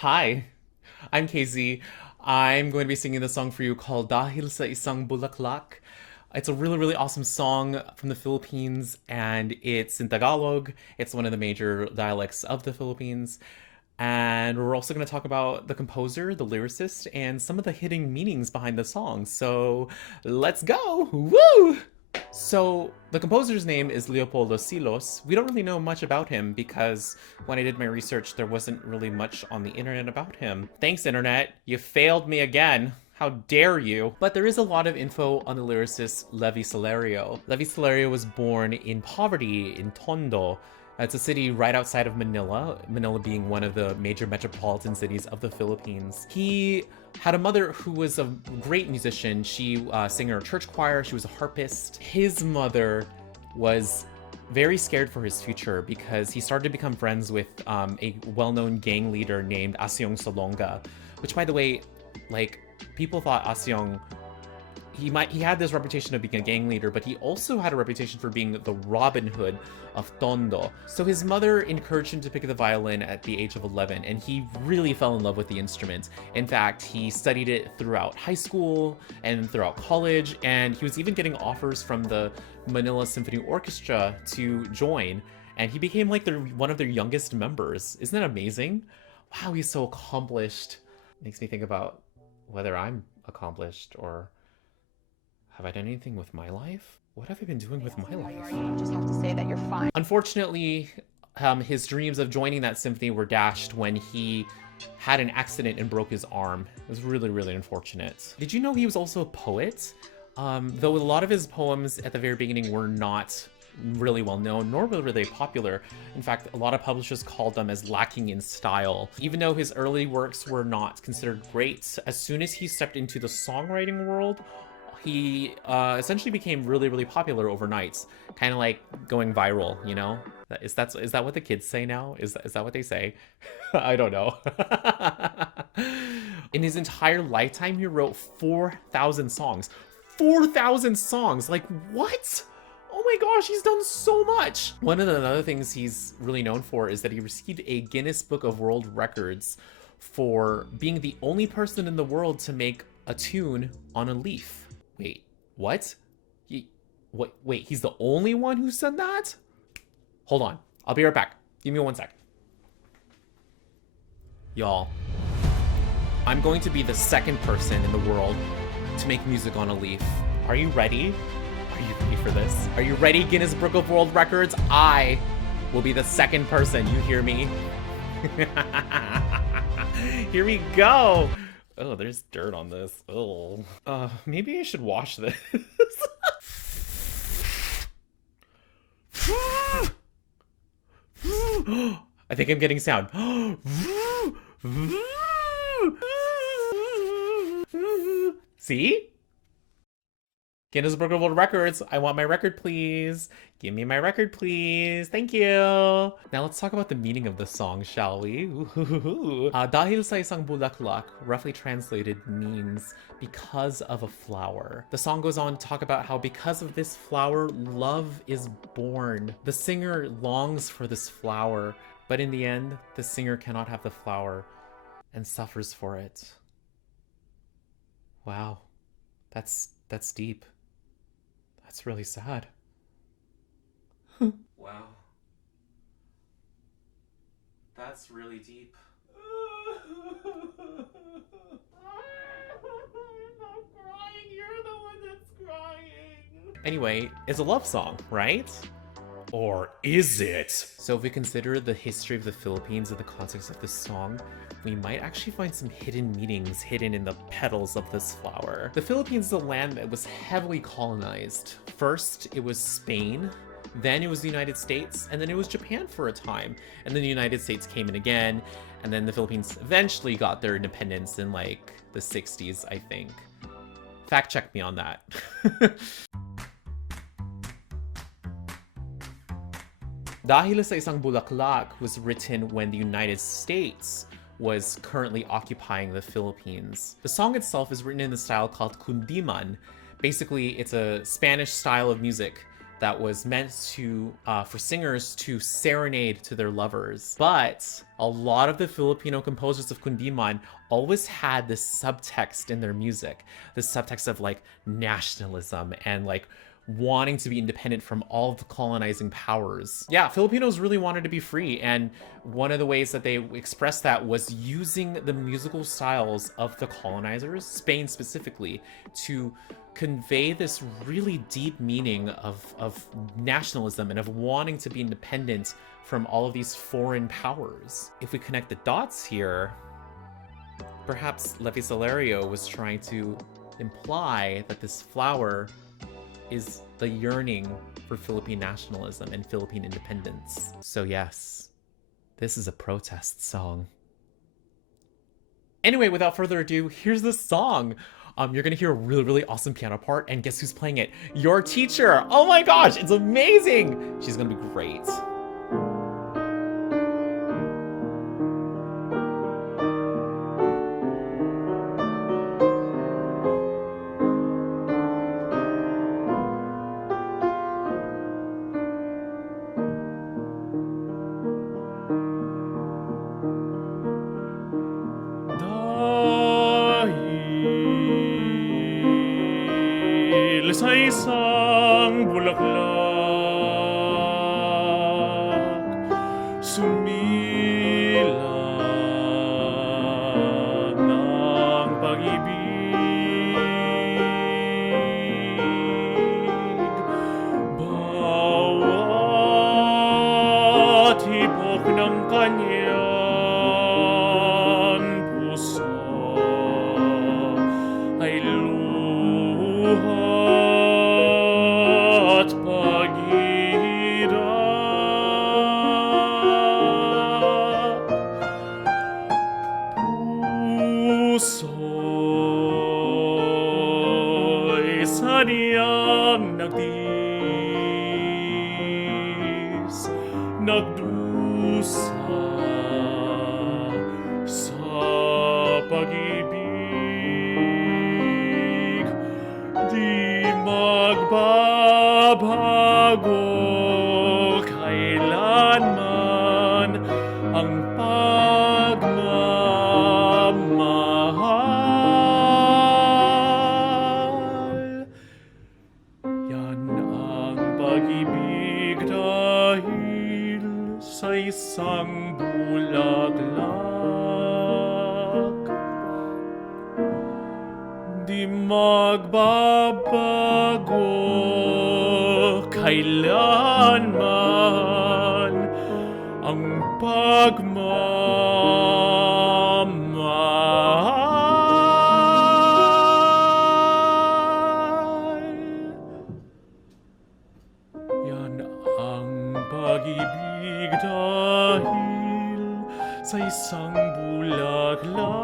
Hi, I'm Kazy. I'm going to be singing the song for you called Dahil sa Isang Bulaklak. It's a really awesome song from the Philippines and it's in Tagalog. It's one of the major dialects of the Philippines. And we're also going to talk about the composer, the lyricist, and some of the hidden meanings behind the song. So let's go! Woo! So, the composer's name is Leopoldo Silos. We don't really know much about him because when I did my research, there wasn't really much on the internet about him. Thanks, internet. You failed me again. How dare you? But there is a lot of info on the lyricist Levi Salario. Levi Salario was born in poverty in Tondo. It's a city right outside of Manila, Manila being one of the major metropolitan cities of the Philippines. He had a mother who was a great musician. She sang in her church choir, she was a harpist. His mother was very scared for his future because he started to become friends with a well-known gang leader named Asyong Salonga, which, by the way, like, people thought Asyong he had this reputation of being a gang leader, but he also had a reputation for being the Robin Hood of Tondo. So his mother encouraged him to pick up the violin at the age of 11, and he really fell in love with the instrument. In fact, he studied it throughout high school and throughout college, and he was even getting offers from the Manila Symphony Orchestra to join, and he became like one of their youngest members. Isn't that amazing? Wow, he's so accomplished. Makes me think about whether I'm accomplished or have I done anything with my life? What have I been doing with my life? You just have to say that you're fine. Unfortunately, his dreams of joining that symphony were dashed when he had an accident and broke his arm. It was really unfortunate. Did you know he was also a poet? Though a lot of his poems at the very beginning were not really well known, nor were they popular. In fact, a lot of publishers called them as lacking in style. Even though his early works were not considered great, as soon as he stepped into the songwriting world, he essentially became really popular overnight, kind of like going viral, you know? Is that what the kids say now? Is that what they say? I don't know. In his entire lifetime, he wrote 4,000 songs. 4,000 songs! Like, what? Oh my gosh, he's done so much! One of the other things he's really known for is that he received a Guinness Book of World Records for being the only person in the world to make a tune on a leaf. Wait, what? Wait, he's the only one who said that? Hold on, I'll be right back. Give me 1 sec. Y'all, I'm going to be the second person in the world to make music on a leaf. Are you ready? Are you ready for this? Are you ready, Guinness Book of World Records? I will be the second person, you hear me? Here we go! Oh, there's dirt on this. Oh. Maybe I should wash this. I think I'm getting sound. See? Guinness Book of World Records. I want my record, please. Give me my record, please. Thank you. Now let's talk about the meaning of the song, shall we? Dahil sa isang bulaklak, roughly translated, means because of a flower. The song goes on to talk about how because of this flower, love is born. The singer longs for this flower, but in the end, the singer cannot have the flower and suffers for it. Wow, that's deep. That's really sad. Wow. That's really deep. I'm not crying, you're the one that's crying. Anyway, it's a love song, right? Or is it? So if we consider the history of the Philippines in the context of this song, we might actually find some hidden meanings hidden in the petals of this flower. The Philippines is a land that was heavily colonized. First, it was Spain, then it was the United States, and then it was Japan for a time. And then the United States came in again, and then the Philippines eventually got their independence in like the 60s, I think. Fact check me on that. Dahil sa isang bulaklak was written when the United States was currently occupying the Philippines. The song itself is written in the style called kundiman. Basically, it's a Spanish style of music that was meant to for singers to serenade to their lovers. But a lot of the Filipino composers of kundiman always had this subtext in their music, this subtext of like nationalism and like wanting to be independent from all of the colonizing powers. Yeah, Filipinos really wanted to be free, and one of the ways that they expressed that was using the musical styles of the colonizers, Spain specifically, to convey this really deep meaning of nationalism and of wanting to be independent from all of these foreign powers. If we connect the dots here, perhaps Levi Salario was trying to imply that this flower is the yearning for Philippine nationalism and Philippine independence. So yes, this is a protest song. Anyway, without further ado, here's the song. You're gonna hear a really, really awesome piano part, and guess who's playing it? Your teacher! Oh my gosh, it's amazing! She's gonna be great. Sa isang bulaklak, sumilat ng pag-ibig. Bawat hibok ng kanyang puso ay luha at paghirap. Puso'y sadyang nagtiis, nagdusa sa pag-ibig. Di magbabago kailanman ang pagmamahal. Yan ang pag-ibig dahil sa isang bulaklak. Di magbabago kailanman ang pagmamahal. Yan ang pag-ibig dahil sa isang bulaklak.